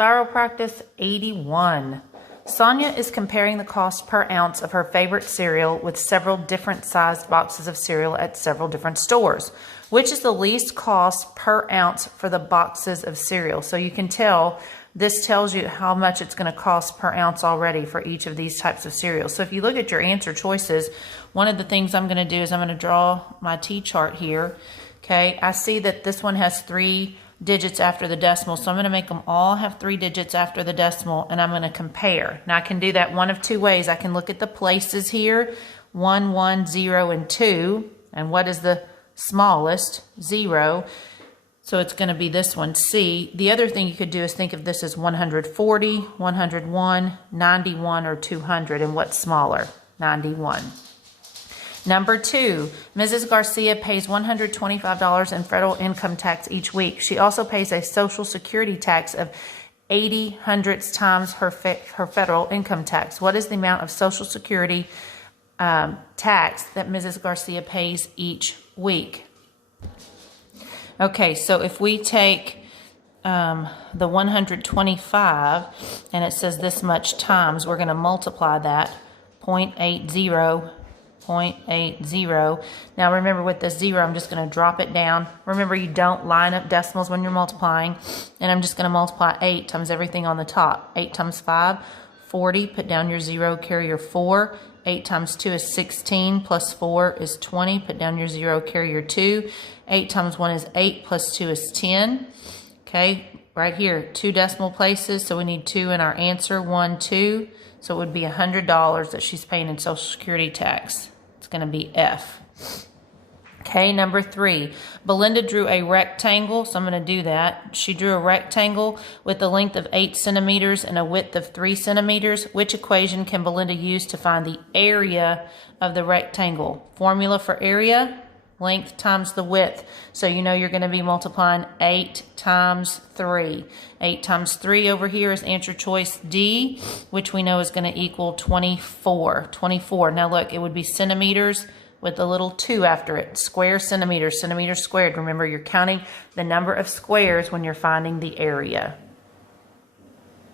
Spiral Practice 81. Sonia is comparing the cost per ounce of her favorite cereal with several different sized boxes of cereal at several different stores. Which is the least cost per ounce for the boxes of cereal? So you can tell this tells you how much it's going to cost per ounce already for each of these types of cereals. So if you look at your answer choices, one of the things I'm going to do is I'm going to draw my T-chart here. Okay, I see that this one has 3 digits after the decimal, so I'm going to make them all have 3 digits after the decimal, and I'm going to compare. Now I can do that one of 2 ways. I can look at the places here, 1, 1, 0, and 2, and what is the smallest? 0. So it's going to be this one, C. The other thing you could do is think of this as 140, 101, 91, or 200, and what's smaller? 91. Number 2, Mrs. Garcia pays $125 in federal income tax each week. She also pays a Social Security tax of 80 hundredths times her federal income tax. What is the amount of Social Security tax that Mrs. Garcia pays each week? Okay, so if we take the 125 and it says this much times, we're going to multiply that 0.80. Now remember, with the 0, I'm just going to drop it down. Remember, you don't line up decimals when you're multiplying. And I'm just going to multiply 8 times everything on the top. 8 times 5, 40. Put down your 0, carry your 4. 8 times 2 is 16, plus 4 is 20. Put down your 0, carry your 2. 8 times 1 is 8, plus 2 is 10. Okay, right here, 2 decimal places, so we need 2 in our answer, 1, 2. So it would be $100 that she's paying in Social Security tax. It's going to be F. Okay, number 3. Belinda drew a rectangle, so I'm going to do that. She drew a rectangle with a length of 8 centimeters and a width of 3 centimeters. Which equation can Belinda use to find the area of the rectangle? Formula for area, length times the width. So you know you're going to be multiplying 8 times 3. 8 times 3 over here is answer choice D, which we know is going to equal 24. 24. Now look, it would be centimeters with a little 2 after it. Square centimeters, centimeters squared. Remember, you're counting the number of squares when you're finding the area.